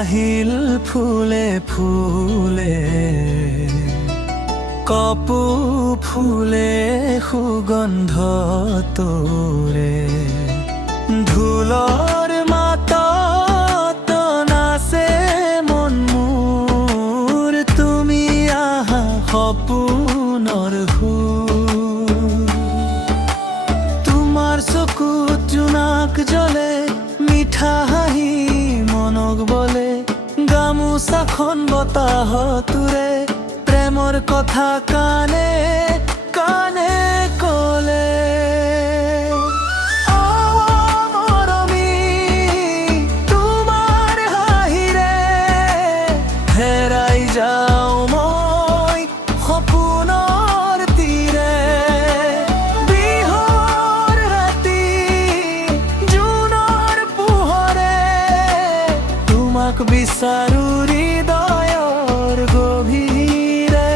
আহিল ফুলে ফুলে কপৌ ফুলে সুগন্ধ তোৰে ঢোলৰ মাতত নাচে মন মোৰ তুমি আহা সপোনৰ সুৰ তোমাৰ চকুত জোনাক জ্বলে মিঠা হাঁহি মনক বলে গামোচাখন বতাহতোৰে প্ৰেমৰ কথা কানে কানে কলে মৰমী তোমাৰ হাঁহিৰে হেৰাই যাওঁ মই সপোনৰ তীৰে বিহুৰ ৰাতি জোনৰ পোহৰে তোমাক বিচাৰো হৃদয়ৰ গভীৰে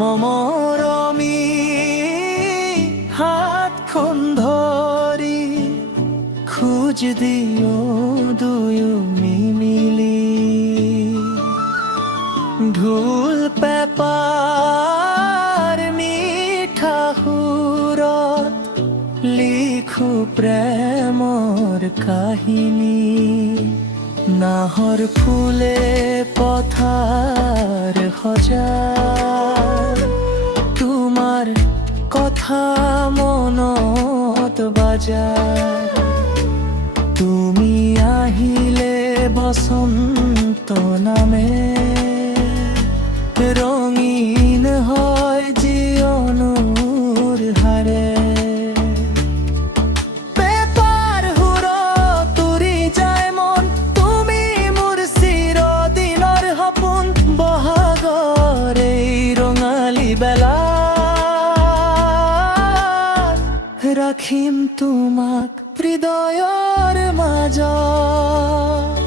মৰমী হাতখন ধৰি খোজ দিও দুয়ো মিলি ঢোল পেপাৰ মিঠা সুৰত লিখো প্ৰেমৰ কাহিনী নাহৰ ফুলে পথাৰ সজায় তোমাৰ কথা মনত বাজায় তুমি আহিলে বসন্ত নামে ৰঙীন হয় জীৱনৰ হাৰে ৰাখিম তোমাক হৃদয়ৰ মাজত